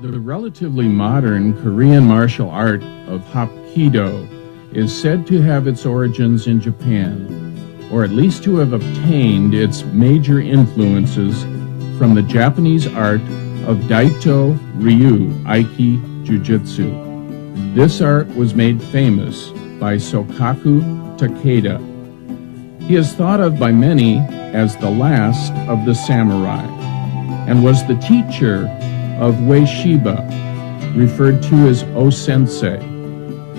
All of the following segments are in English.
The relatively modern Korean martial art of Hapkido is said to have its origins in Japan, or at least to have obtained its major influences from the Japanese art of Daito Ryu Aiki Jiu-Jitsu. This art was made famous by Sokaku Takeda. He is thought of by many as the last of the samurai, and was the teacher of Ueshiba, referred to as O-sensei,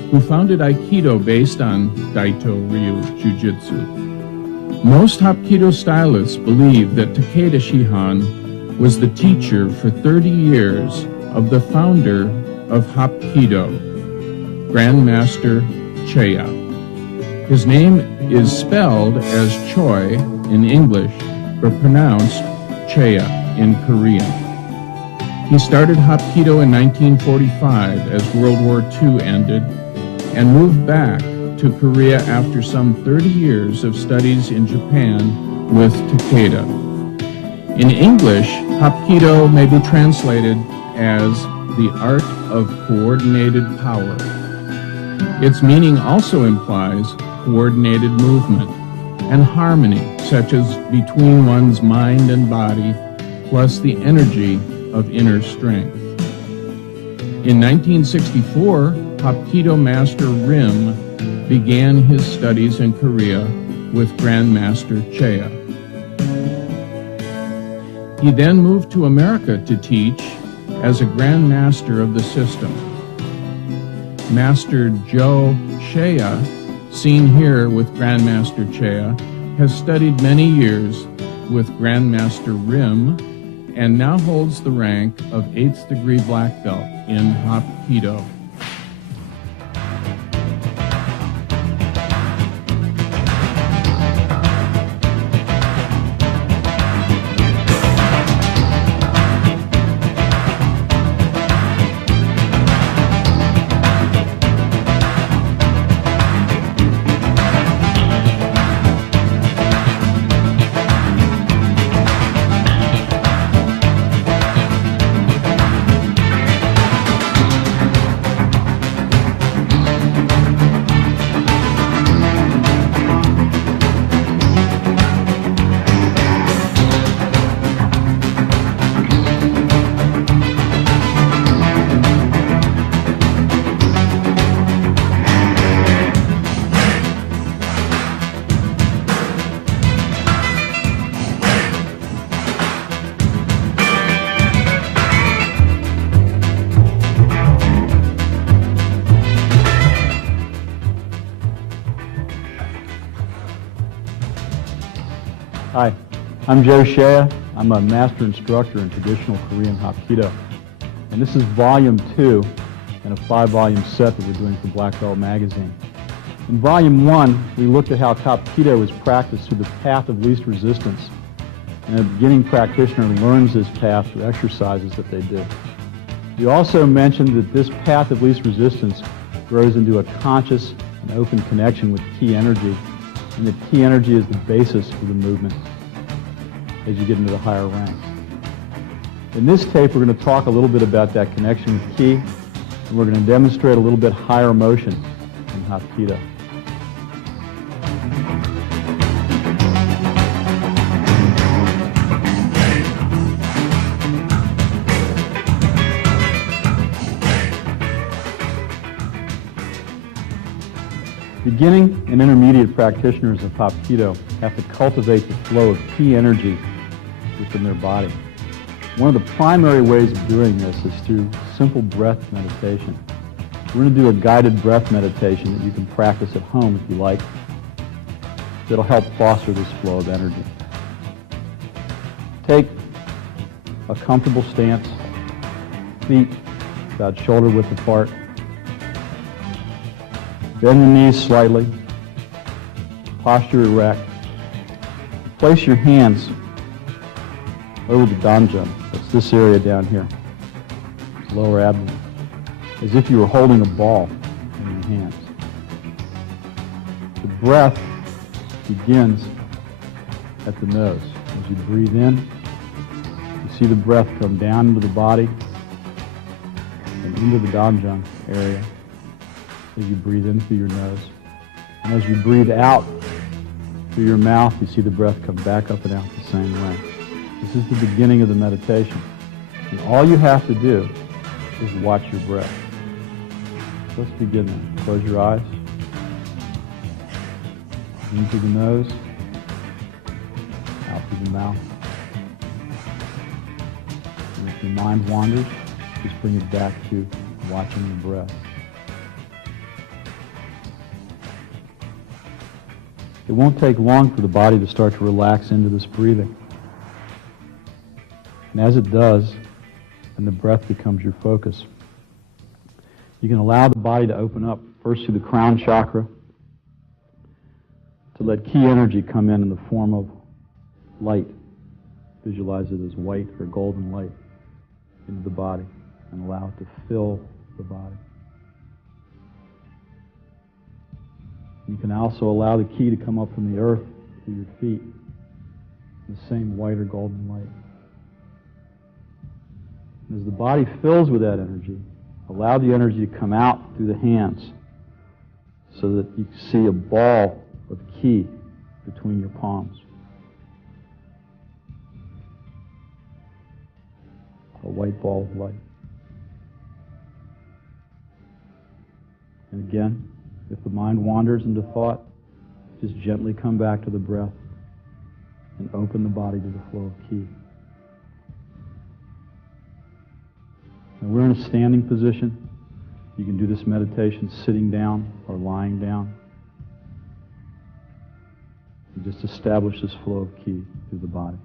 who founded Aikido based on Daito Ryu Jiu-Jitsu. Most Hapkido stylists believe that Takeda Shihan was the teacher for 30 years of the founder of Hapkido, Grandmaster Cheya. His name is spelled as Choi in English, but pronounced Cheya in Korean. He started Hapkido in 1945 as World War II ended and moved back to Korea after some 30 years of studies in Japan with Takeda. In English, Hapkido may be translated as the art of coordinated power. Its meaning also implies coordinated movement and harmony, such as between one's mind and body, plus the energy of inner strength. In 1964, Hapkido Master Rim began his studies in Korea with Grandmaster Cheya. He then moved to America to teach as a Grandmaster of the system. Master Joe Cheya, seen here with Grandmaster Cheya, has studied many years with Grandmaster Rim and now holds the rank of 8th degree black belt in Hapkido. Hi, I'm Joe Cheya. I'm a master instructor in traditional Korean Hapkido. And this is volume 2 in a 5-volume set that we're doing for Black Belt Magazine. In volume 1, we looked at how Hapkido is practiced through the path of least resistance. And a beginning practitioner learns this path through exercises that they do. We also mentioned that this path of least resistance grows into a conscious and open connection with key energy, and the key energy is the basis for the movement as you get into the higher ranks. In this tape, we're going to talk a little bit about that connection with ki, and we're going to demonstrate a little bit higher motion in Hapkido. Beginning and intermediate practitioners of Hapkido have to cultivate the flow of ki energy within their body. One of the primary ways of doing this is through simple breath meditation. We're going to do a guided breath meditation that you can practice at home if you like. That'll help foster this flow of energy. Take a comfortable stance, feet about shoulder width apart. Bend your knees slightly, posture erect. Place your hands over the danjun, that's this area down here, lower abdomen, as if you were holding a ball in your hands. The breath begins at the nose. As you breathe in, you see the breath come down into the body, into the Damjung area as you breathe in through your nose. And as you breathe out through your mouth, you see the breath come back up and out the same way. This is the beginning of the meditation. And all you have to do is watch your breath. So let's begin then. Close your eyes. In through the nose, out through the mouth. And if your mind wanders, just bring it back to watching the breath. It won't take long for the body to start to relax into this breathing. And as it does, and the breath becomes your focus, you can allow the body to open up first through the crown chakra to let key energy come in the form of light. Visualize it as white or golden light into the body and allow it to fill the body. You can also allow the key to come up from the earth through your feet, the same white or golden light. And as the body fills with that energy, allow the energy to come out through the hands so that you see a ball of ki between your palms. A white ball of light. And again, if the mind wanders into thought, just gently come back to the breath and open the body to the flow of ki. And we're in a standing position. You can do this meditation sitting down or lying down. And just establish this flow of ki through the body.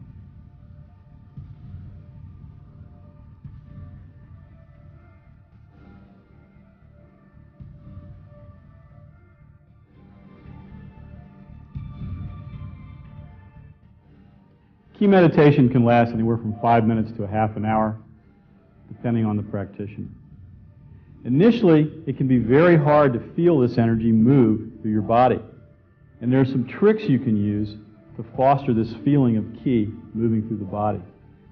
Ki meditation can last anywhere from 5 minutes to a half an hour, depending on the practitioner. Initially, it can be very hard to feel this energy move through your body. And there are some tricks you can use to foster this feeling of ki moving through the body.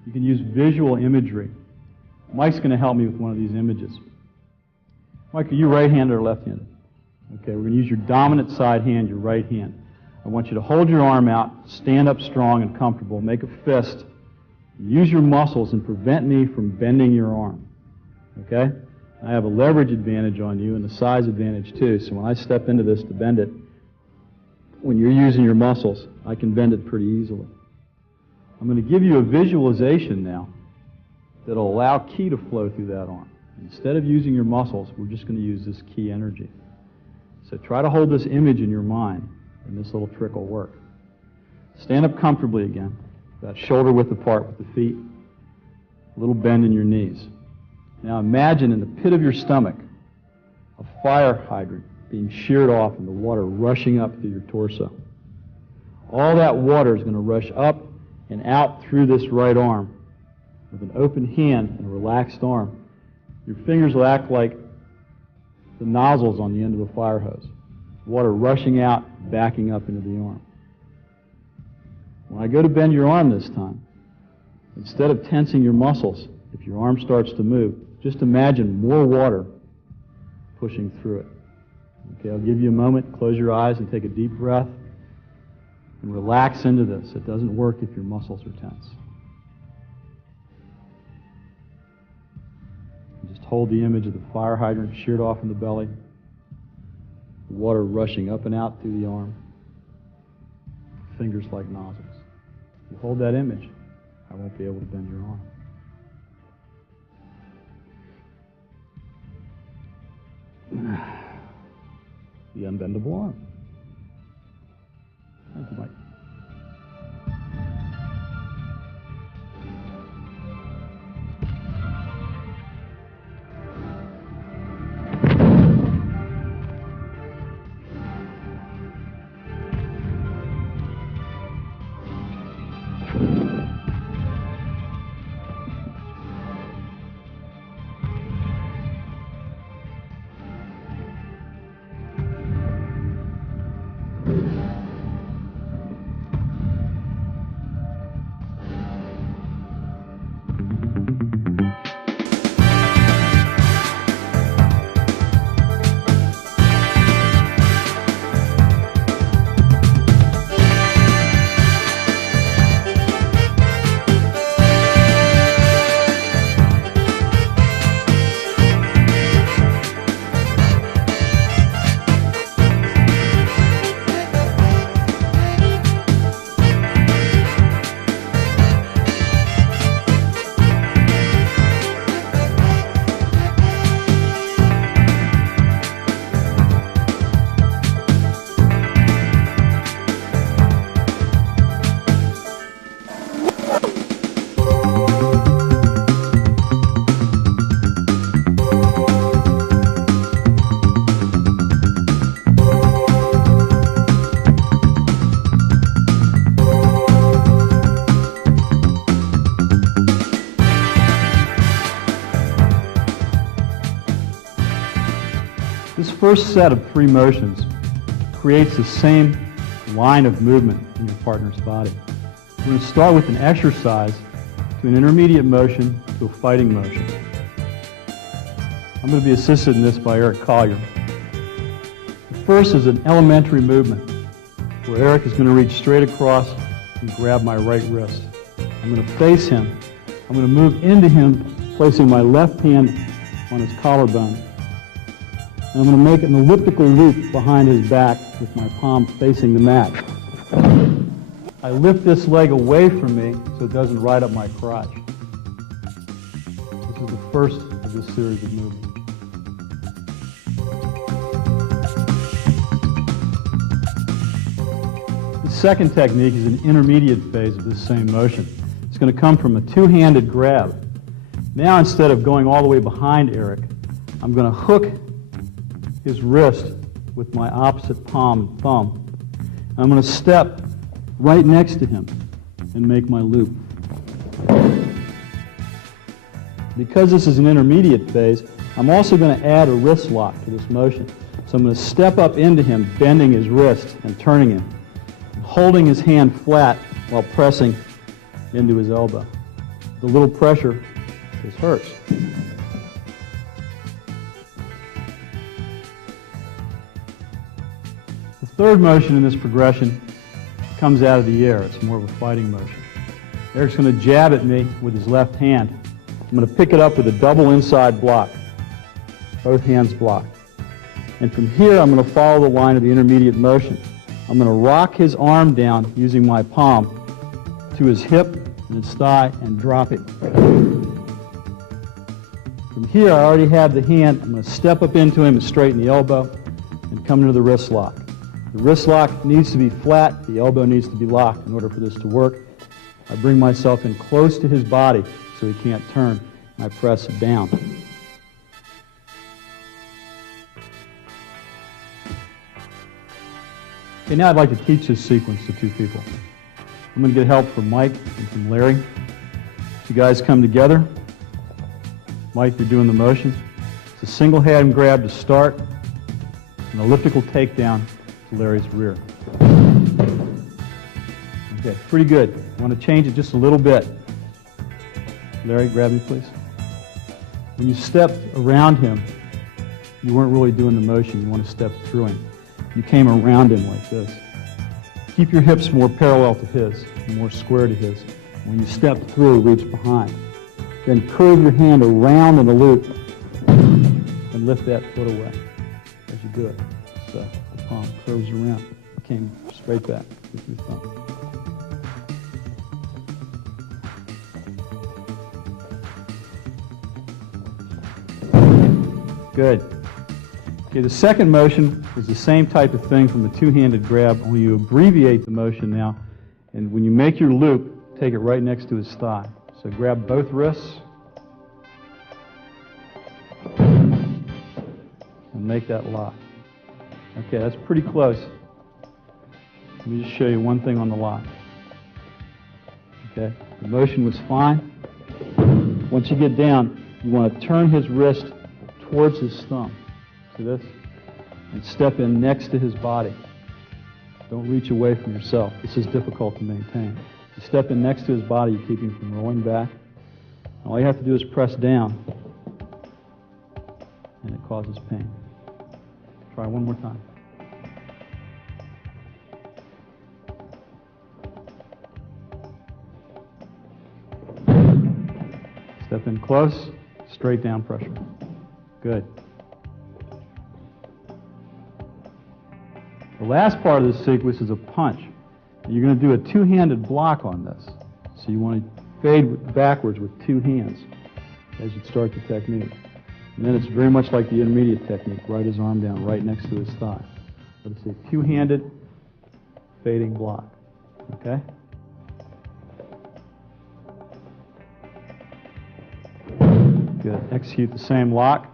You can use visual imagery. Mike's going to help me with one of these images. Mike, are you right-handed or left-handed? Okay, we're going to use your dominant side hand, your right hand. I want you to hold your arm out, stand up strong and comfortable, make a fist, use your muscles and prevent me from bending your arm. Okay? I have a leverage advantage on you and a size advantage too, so when I step into this to bend it, when you're using your muscles, I can bend it pretty easily. I'm going to give you a visualization now that will allow ki to flow through that arm. Instead of using your muscles, we're just going to use this ki energy. So try to hold this image in your mind, and this little trick will work. Stand up comfortably again, about shoulder width apart with the feet, a little bend in your knees. Now imagine in the pit of your stomach a fire hydrant being sheared off and the water rushing up through your torso. All that water is going to rush up and out through this right arm. With an open hand and a relaxed arm, your fingers will act like the nozzles on the end of a fire hose. Water rushing out, backing up into the arm. When I go to bend your arm this time, instead of tensing your muscles, if your arm starts to move, just imagine more water pushing through it. Okay, I'll give you a moment. Close your eyes and take a deep breath and relax into this. It doesn't work if your muscles are tense. And just hold the image of the fire hydrant sheared off in the belly, the water rushing up and out through the arm, fingers like nozzles. If you hold that image, I won't be able to bend your arm. The unbendable arm. Thank you, Mike. first set of 3 motions creates the same line of movement in your partner's body. We're going to start with an exercise to an intermediate motion to a fighting motion. I'm going to be assisted in this by Eric Collier. The first is an elementary movement where Eric is going to reach straight across and grab my right wrist. I'm going to face him. I'm going to move into him, placing my left hand on his collarbone. And I'm going to make an elliptical loop behind his back with my palm facing the mat. I lift this leg away from me so it doesn't ride up my crotch. This is the first of this series of movements. The second technique is an intermediate phase of this same motion. It's going to come from a 2-handed grab. Now, instead of going all the way behind Eric, I'm going to hook his wrist with my opposite palm and thumb. I'm going to step right next to him and make my loop. Because this is an intermediate phase, I'm also going to add a wrist lock to this motion. So I'm going to step up into him, bending his wrist and turning him, holding his hand flat while pressing into his elbow. The little pressure just hurts. The third motion in this progression comes out of the air. It's more of a fighting motion. Eric's going to jab at me with his left hand. I'm going to pick it up with a double inside block. Both hands block. And from here, I'm going to follow the line of the intermediate motion. I'm going to rock his arm down using my palm to his hip and his thigh and drop it. From here, I already have the hand. I'm going to step up into him and straighten the elbow and come into the wrist lock. The wrist lock needs to be flat. The elbow needs to be locked in order for this to work. I bring myself in close to his body so he can't turn, and I press it down. Okay, now I'd like to teach this sequence to 2 people. I'm going to get help from Mike and from Larry. You guys come together. Mike, you're doing the motion. It's a single hand grab to start, an elliptical takedown to Larry's rear. Okay, pretty good. I want to change it just a little bit. Larry, grab me, please. When you stepped around him, you weren't really doing the motion. You want to step through him. You came around him like this. Keep your hips more parallel to his, more square to his. When you step through, reach behind. Then curve your hand around in a loop and lift that foot away as you do it. So the palm curves around. Came straight back with your thumb. Good. Okay, the second motion is the same type of thing from the 2-handed grab, only you abbreviate the motion now, and when you make your loop, take it right next to his thigh. So grab both wrists and make that lock. Okay, that's pretty close. Let me just show you one thing on the lock. Okay, the motion was fine. Once you get down, you want to turn his wrist towards his thumb. See this? And step in next to his body. Don't reach away from yourself. This is difficult to maintain. You step in next to his body, you keep him from rolling back. All you have to do is press down, and it causes pain. Try one more time. Step in close, straight down pressure. Good. The last part of this sequence is a punch. You're going to do a 2-handed block on this. So you want to fade backwards with 2 hands as you start the technique. And then it's very much like the intermediate technique. Right his arm down right next to his thigh. So it's a 2-handed fading block. Okay? Good. Execute the same lock.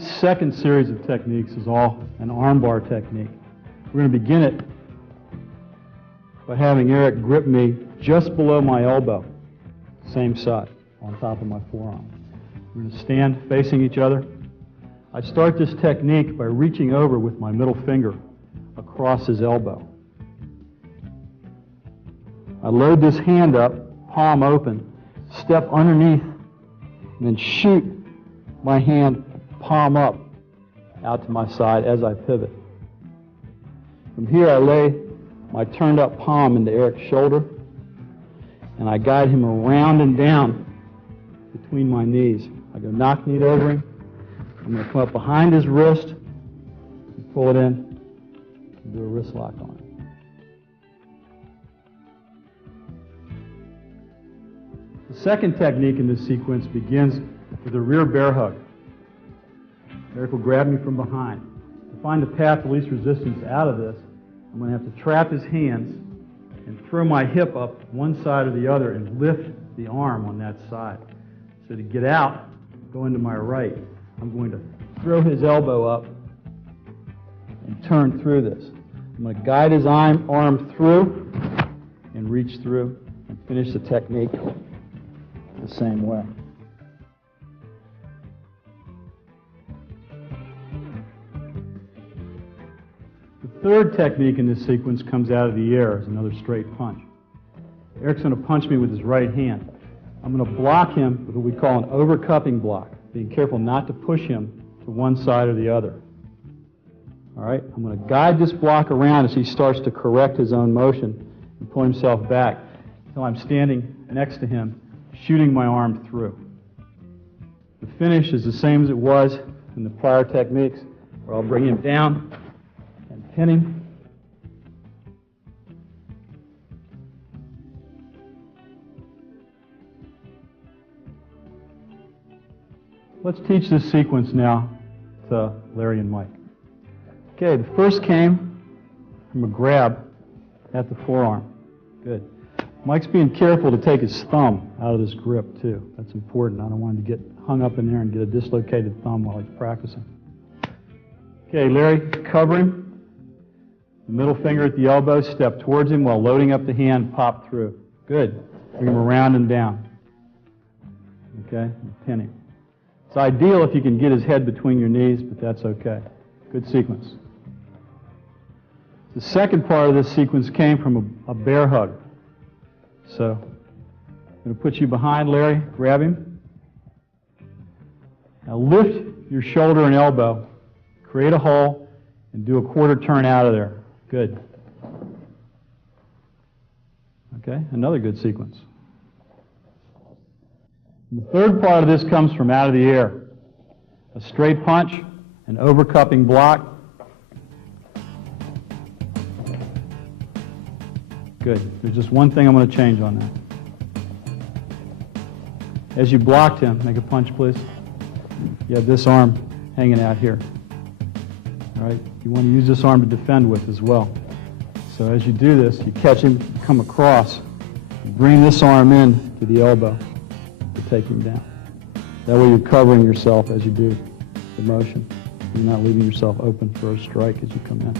This second series of techniques is all an armbar technique. We're going to begin it by having Eric grip me just below my elbow, same side, on top of my forearm. We're going to stand facing each other. I start this technique by reaching over with my middle finger across his elbow. I load this hand up, palm open, step underneath, and then shoot my hand palm up out to my side as I pivot. From here, I lay my turned up palm into Eric's shoulder, and I guide him around and down between my knees. I go knock-kneed over him. I'm going to come up behind his wrist, and pull it in, and do a wrist lock on it. The second technique in this sequence begins with a rear bear hug. Eric will grab me from behind. To find the path of least resistance out of this, I'm going to have to trap his hands and throw my hip up one side or the other and lift the arm on that side. So to get out, go into my right, I'm going to throw his elbow up and turn through this. I'm going to guide his arm through and reach through and finish the technique the same way. The third technique in this sequence comes out of the air as another straight punch. Eric's going to punch me with his right hand. I'm going to block him with what we call an overcupping block, being careful not to push him to one side or the other. All right? I'm going to guide this block around as he starts to correct his own motion and pull himself back until I'm standing next to him, shooting my arm through. The finish is the same as it was in the prior techniques, where I'll bring him down and pin him. Let's teach this sequence now to Larry and Mike. Okay, the first came from a grab at the forearm. Good. Mike's being careful to take his thumb out of this grip, too. That's important. I don't want him to get hung up in there and get a dislocated thumb while he's practicing. Okay, Larry, cover him. The middle finger at the elbow, step towards him while loading up the hand, pop through. Good. Bring him around and down. Okay, and pin him. It's ideal if you can get his head between your knees, but that's okay. Good sequence. The second part of this sequence came from a bear hug. So, I'm going to put you behind Larry, grab him. Now lift your shoulder and elbow, create a hole, and do a quarter turn out of there. Good. Okay, another good sequence. And the third part of this comes from out of the air. A straight punch, an overcupping block. Good. There's just one thing I'm going to change on that. As you blocked him, make a punch, please. You have this arm hanging out here. All right? You want to use this arm to defend with as well. So as you do this, you catch him, come across, you bring this arm in to the elbow to take him down. That way you're covering yourself as you do the motion. You're not leaving yourself open for a strike as you come in.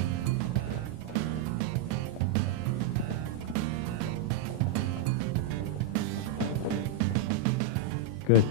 Good.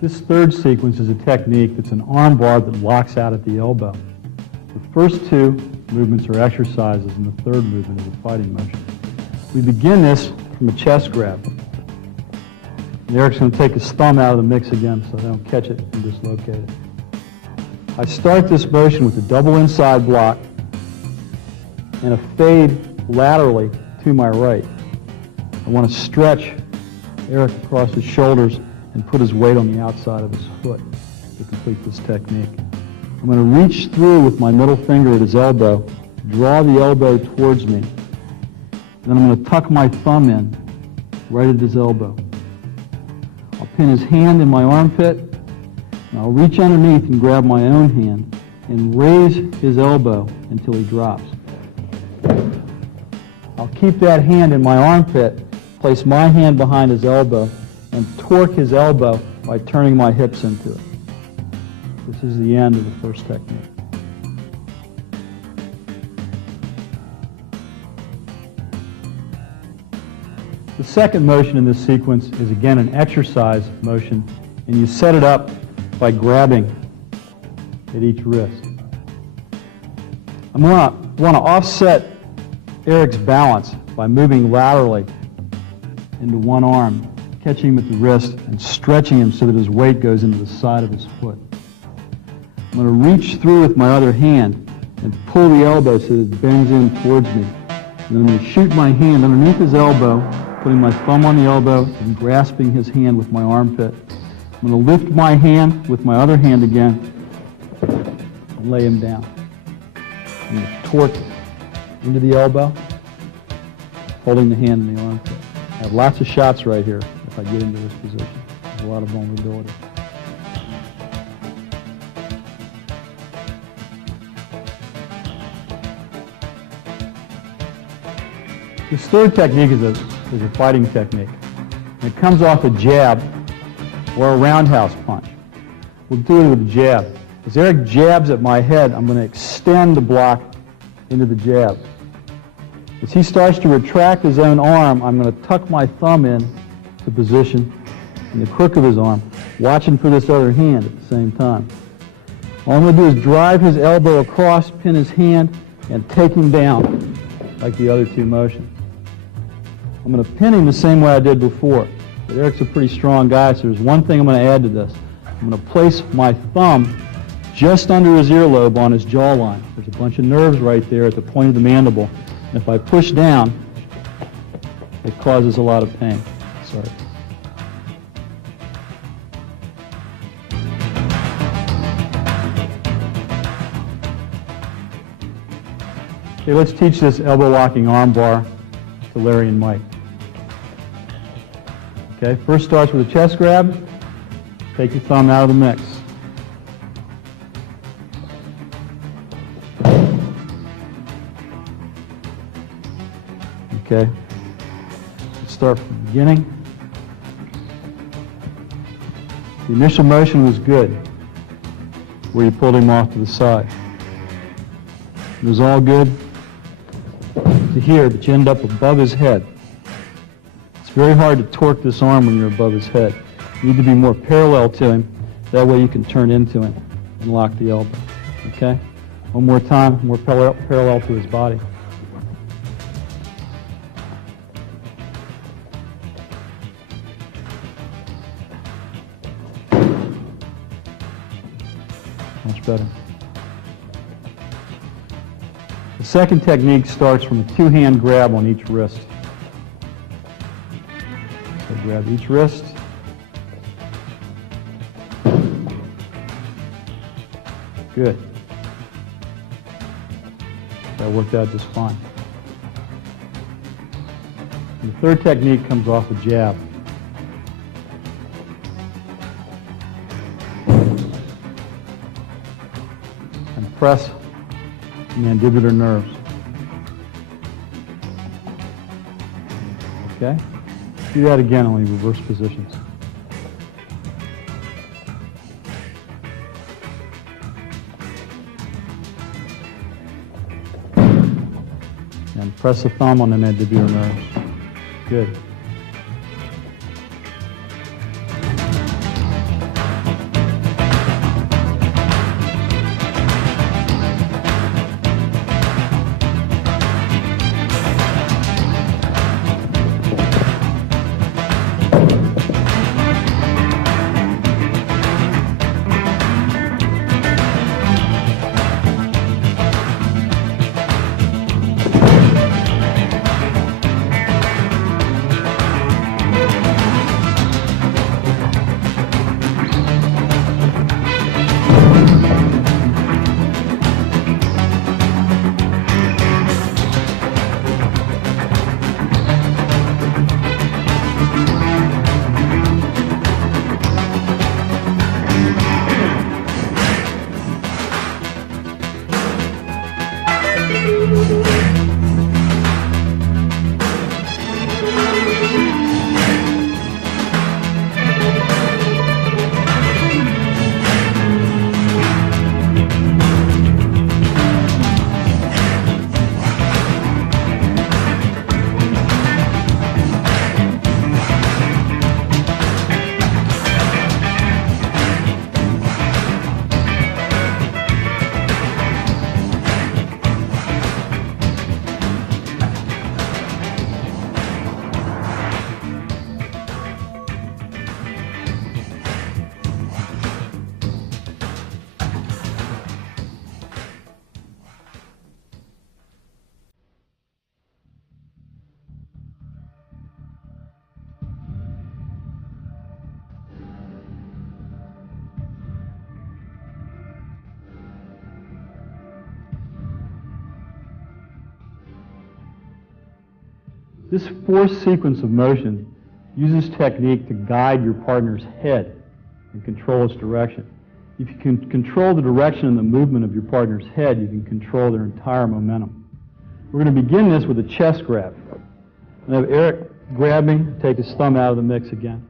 This third sequence is a technique that's an arm bar that locks out at the elbow. The first two movements are exercises, and the third movement is a fighting motion. We begin this from a chest grab. And Eric's going to take his thumb out of the mix again so I don't catch it and dislocate it. I start this motion with a double inside block and a fade laterally to my right. I want to stretch Eric across his shoulders and put his weight on the outside of his foot to complete this technique. I'm going to reach through with my middle finger at his elbow, draw the elbow towards me, and then I'm going to tuck my thumb in right at his elbow. I'll pin his hand in my armpit, and I'll reach underneath and grab my own hand and raise his elbow until he drops. I'll keep that hand in my armpit, place my hand behind his elbow, and torque his elbow by turning my hips into it. This is the end of the first technique. The second motion in this sequence is again an exercise motion, and you set it up by grabbing at each wrist. I'm going to offset Eric's balance by moving laterally into one arm, catching him at the wrist and stretching him so that his weight goes into the side of his foot. I'm going to reach through with my other hand and pull the elbow so that it bends in towards me. And then I'm going to shoot my hand underneath his elbow, putting my thumb on the elbow and grasping his hand with my armpit. I'm going to lift my hand with my other hand again and lay him down. I'm going to torque into the elbow, holding the hand in the armpit. I have lots of shots right here if I get into this position. There's a lot of vulnerability. This third technique is a fighting technique. And it comes off a jab or a roundhouse punch. We'll do it with a jab. As Eric jabs at my head, I'm going to extend the block into the jab. As he starts to retract his own arm, I'm going to tuck my thumb in to position in the crook of his arm, watching for this other hand at the same time. All I'm going to do is drive his elbow across, pin his hand, and take him down like the other two motions. I'm going to pin him the same way I did before. But Eric's a pretty strong guy, so there's one thing I'm going to add to this. I'm going to place my thumb just under his earlobe on his jawline. There's a bunch of nerves right there at the point of the mandible. And if I push down, it causes a lot of pain. Sorry. Okay, let's teach this elbow locking arm bar to Larry and Mike. Okay, first starts with a chest grab. Take your thumb out of the mix. Okay, let's start from the beginning. The initial motion was good, where you pulled him off to the side. It was all good to here, but you end up above his head. It's very hard to torque this arm when you're above his head. You need to be more parallel to him. That way you can turn into him and lock the elbow. Okay? One more time, more parallel to his body. Much better. The second technique starts from a two-hand grab on each wrist. So grab each wrist. Good. That worked out just fine. And the third technique comes off a jab. And press the mandibular nerves. Okay? Do that again, only reverse positions. And press the thumb on the mandibular nerves. Good. This forced sequence of motion uses technique to guide your partner's head and control its direction. If you can control the direction and the movement of your partner's head, you can control their entire momentum. We're going to begin this with a chest grab. I have Eric grab me, take his thumb out of the mix again.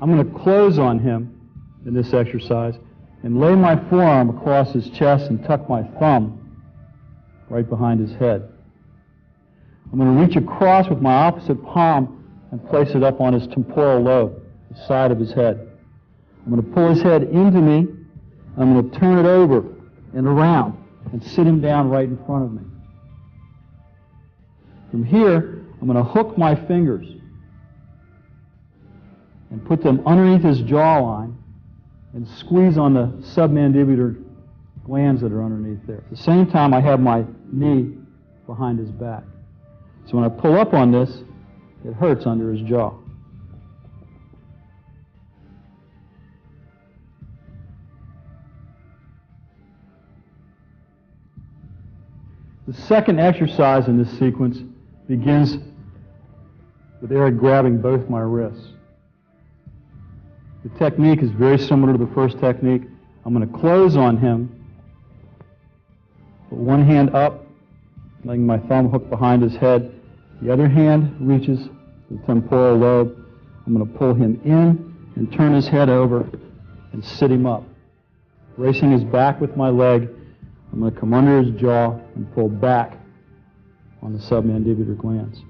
I'm going to close on him in this exercise and lay my forearm across his chest and tuck my thumb right behind his head. I'm going to reach across with my opposite palm and place it up on his temporal lobe, the side of his head. I'm going to pull his head into me. I'm going to turn it over and around and sit him down right in front of me. From here, I'm going to hook my fingers and put them underneath his jawline and squeeze on the submandibular glands that are underneath there. At the same time, I have my knee behind his back. So when I pull up on this, it hurts under his jaw. The second exercise in this sequence begins with Eric grabbing both my wrists. The technique is very similar to the first technique. I'm going to close on him, put one hand up, letting my thumb hook behind his head. The other hand reaches the temporal lobe. I'm going to pull him in and turn his head over and sit him up. Bracing his back with my leg, I'm going to come under his jaw and pull back on the submandibular glands.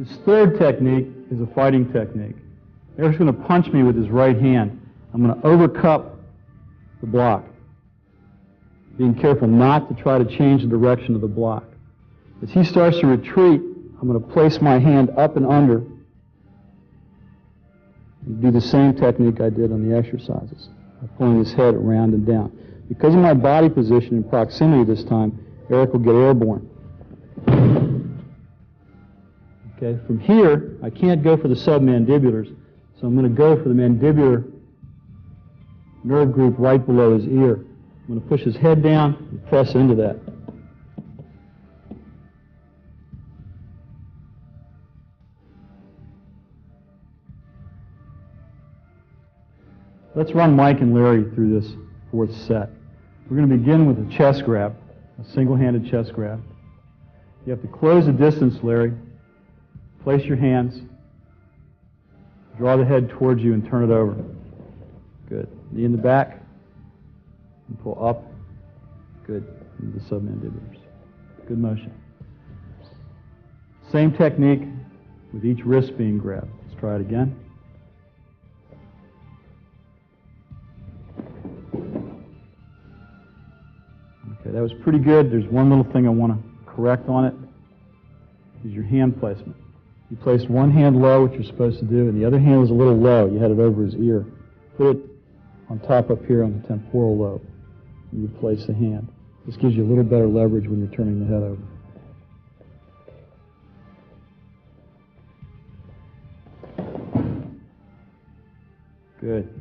This third technique is a fighting technique. Eric's going to punch me with his right hand. I'm going to overcup the block, being careful not to try to change the direction of the block. As he starts to retreat, I'm going to place my hand up and under and do the same technique I did on the exercises, by pulling his head around and down. Because of my body position and proximity this time, Eric will get airborne. Okay, from here, I can't go for the submandibulars, so I'm going to go for the mandibular nerve group right below his ear. I'm going to push his head down and press into that. Let's run Mike and Larry through this fourth set. We're going to begin with a chest grab, a single-handed chest grab. You have to close the distance, Larry. Place your hands. Draw the head towards you and turn it over. Good. Knee in the back. And pull up. Good. Into the submandibulars. Good motion. Same technique with each wrist being grabbed. Let's try it again. Okay, that was pretty good. There's one little thing I want to correct on it. Is your hand placement. You placed one hand low, which you're supposed to do, and the other hand was a little low. You had it over his ear. Put it on top up here on the temporal lobe. And you place the hand. This gives you a little better leverage when you're turning the head over. Good.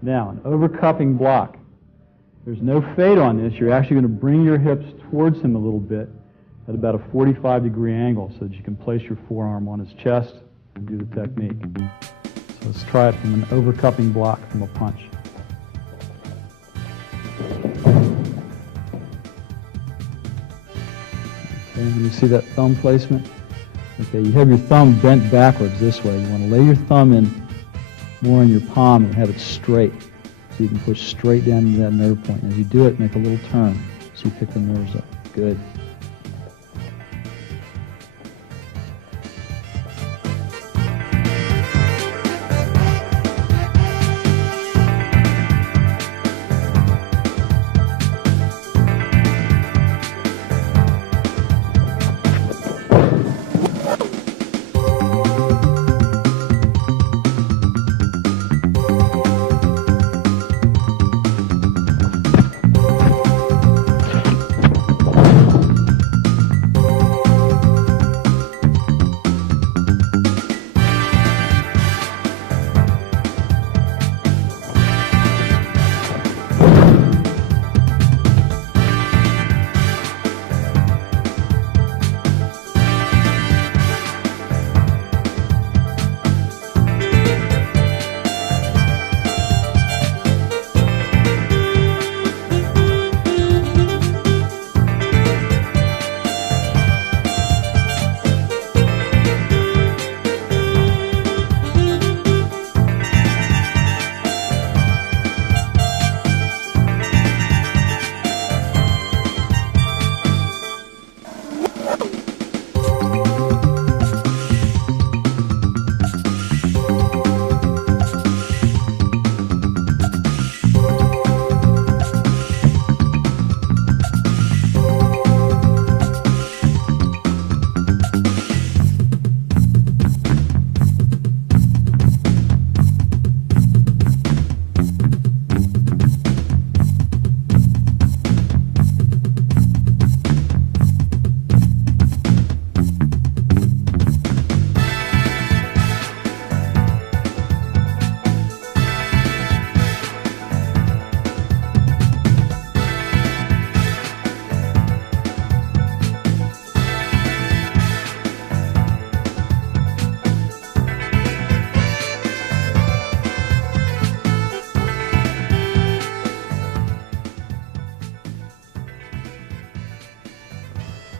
Now, an overcupping block. There's no fade on this. You're actually going to bring your hips towards him a little bit at about a 45-degree angle so that you can place your forearm on his chest and do the technique. So let's try it from an overcupping block from a punch. Okay, and you see that thumb placement? Okay, you have your thumb bent backwards this way. You want to lay your thumb in more on your palm and have it straight so you can push straight down into that nerve point. As you do it, make a little turn so you pick the nerves up. Good.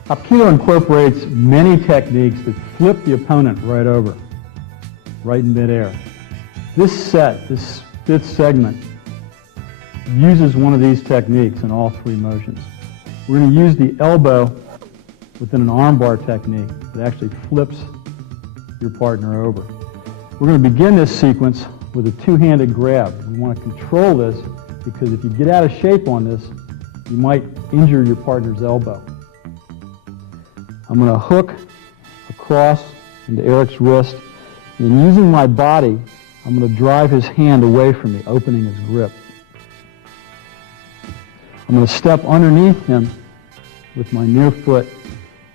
Hapkido incorporates many techniques that flip the opponent right over, right in midair. This set, this fifth segment, uses one of these techniques in all three motions. We're going to use the elbow within an armbar technique that actually flips your partner over. We're going to begin this sequence with a two-handed grab. We want to control this because if you get out of shape on this, you might injure your partner's elbow. I'm going to hook across into Eric's wrist, and using my body, I'm going to drive his hand away from me, opening his grip. I'm going to step underneath him with my near foot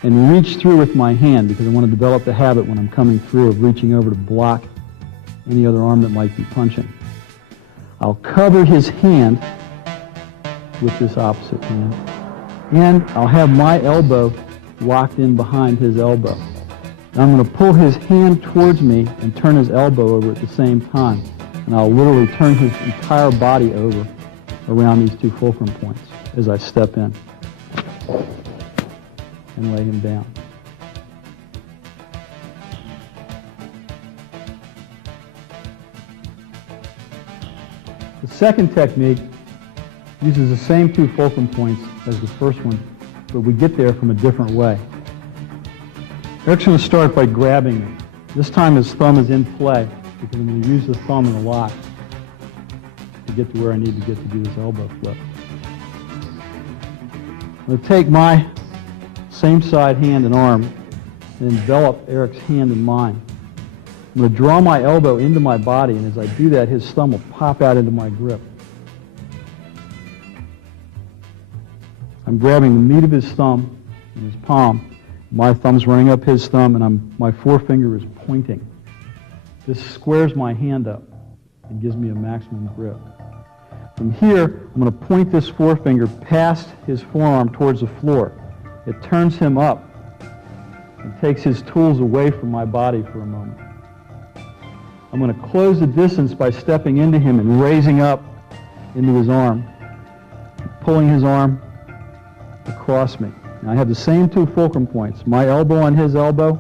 and reach through with my hand because I want to develop the habit when I'm coming through of reaching over to block any other arm that might be punching. I'll cover his hand with this opposite hand, and I'll have my elbow locked in behind his elbow. Now I'm going to pull his hand towards me and turn his elbow over at the same time, and I'll literally turn his entire body over around these two fulcrum points as I step in and lay him down. The second technique uses the same two fulcrum points as the first one, but we get there from a different way. Eric's going to start by grabbing me. This time his thumb is in play because I'm going to use the thumb in the lock to get to where I need to get to do this elbow flip. I'm going to take my same side hand and arm and envelop Eric's hand in mine. I'm going to draw my elbow into my body, and as I do that, his thumb will pop out into my grip. I'm grabbing the meat of his thumb in his palm. My thumb's running up his thumb, and my forefinger is pointing. This squares my hand up and gives me a maximum grip. From here, I'm going to point this forefinger past his forearm towards the floor. It turns him up and takes his tools away from my body for a moment. I'm going to close the distance by stepping into him and raising up into his arm, pulling his arm across me. Now I have the same two fulcrum points, my elbow on his elbow,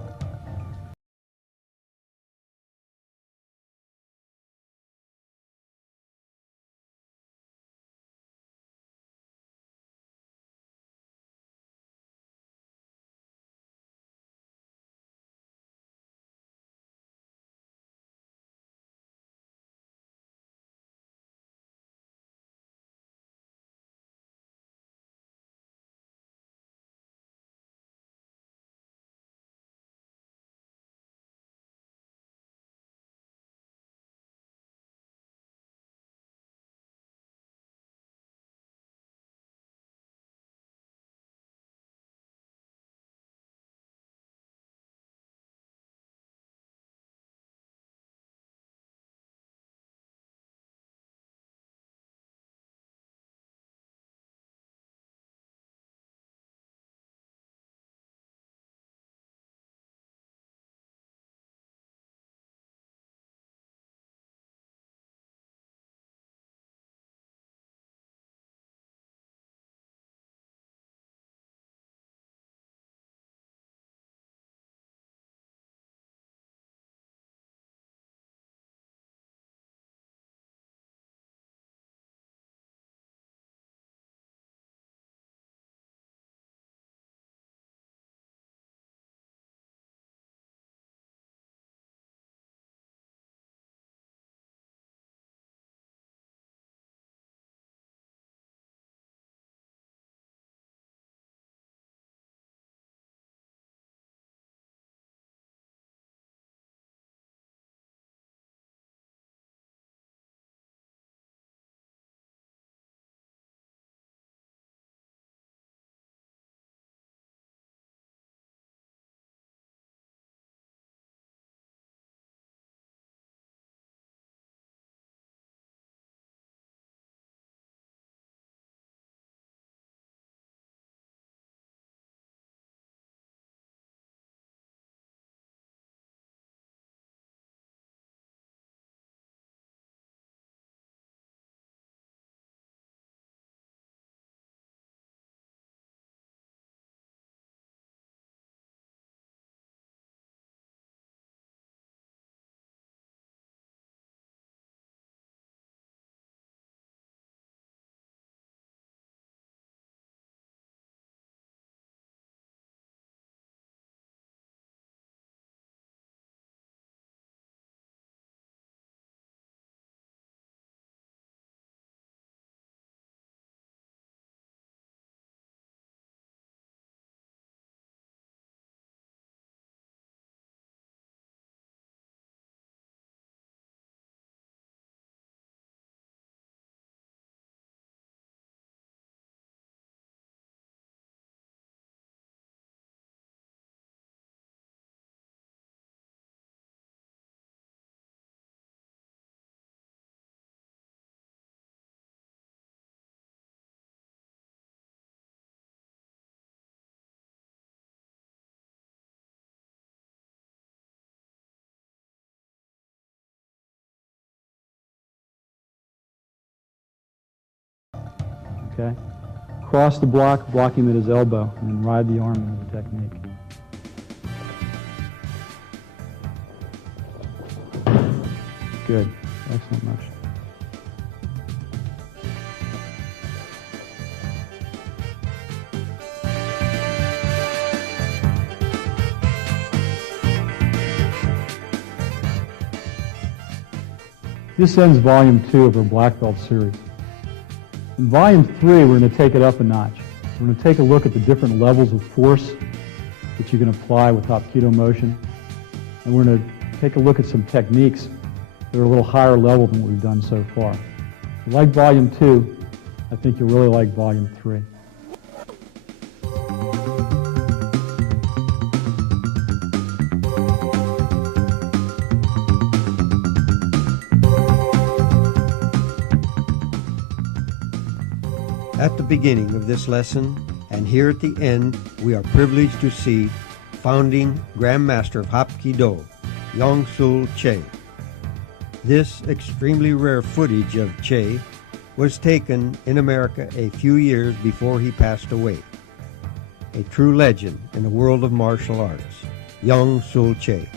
Okay? Cross the block, block him at his elbow, and then ride the arm into the technique. Good. Excellent motion. This ends Volume 2 of our Black Belt series. In Volume 3, we're going to take it up a notch. We're going to take a look at the different levels of force that you can apply with Hapkido motion. And we're going to take a look at some techniques that are a little higher level than what we've done so far. If you like Volume 2, I think you'll really like Volume 3. At the beginning of this lesson, and here at the end, we are privileged to see founding Grand Master of Hapkido, Yong-Sul Che. This extremely rare footage of Che was taken in America a few years before he passed away. A true legend in the world of martial arts, Yong-Sul Che.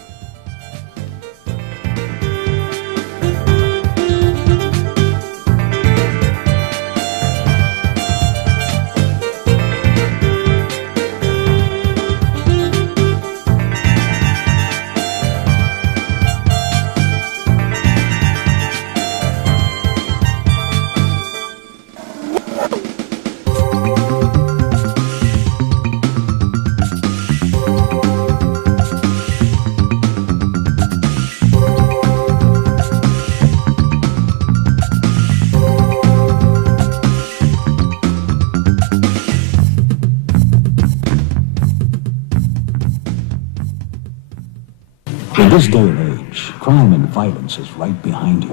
In this day and age, crime and violence is right behind you.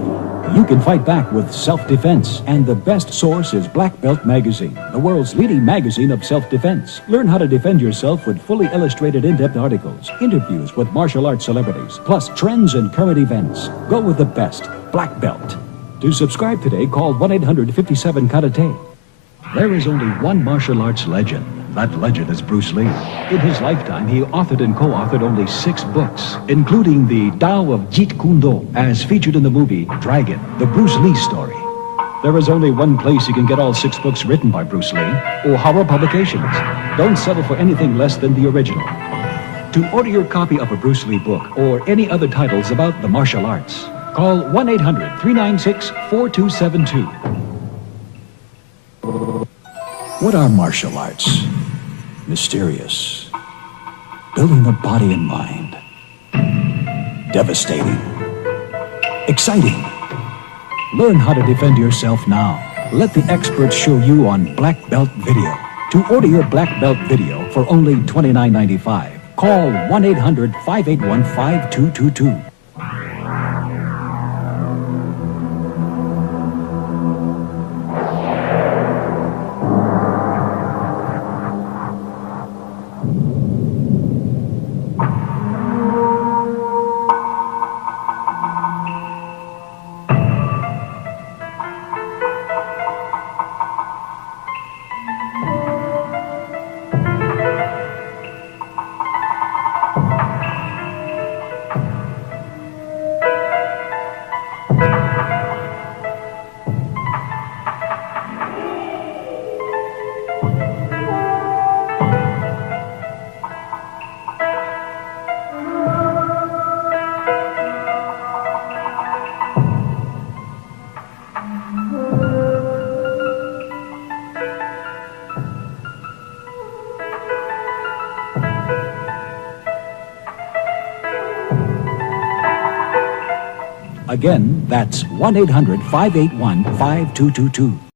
You can fight back with self-defense, and the best source is Black Belt Magazine, the world's leading magazine of self-defense. Learn how to defend yourself with fully illustrated in-depth articles, interviews with martial arts celebrities, plus trends and current events. Go with the best, Black Belt. To subscribe today, call 1-800-57-KARATE. There is only one martial arts legend. That legend is Bruce Lee. In his lifetime, he authored and co-authored only 6 books, including the Tao of Jeet Kune Do, as featured in the movie Dragon, the Bruce Lee story. There is only one place you can get all 6 books written by Bruce Lee, O'Hara Publications. Don't settle for anything less than the original. To order your copy of a Bruce Lee book or any other titles about the martial arts, call 1-800-396-4272. What are martial arts? Mysterious. Building the body and mind. Devastating. Exciting. Learn how to defend yourself now. Let the experts show you on Black Belt Video. To order your Black Belt Video for only $29.95, call 1-800-581-5222. Again, that's 1-800-581-5222.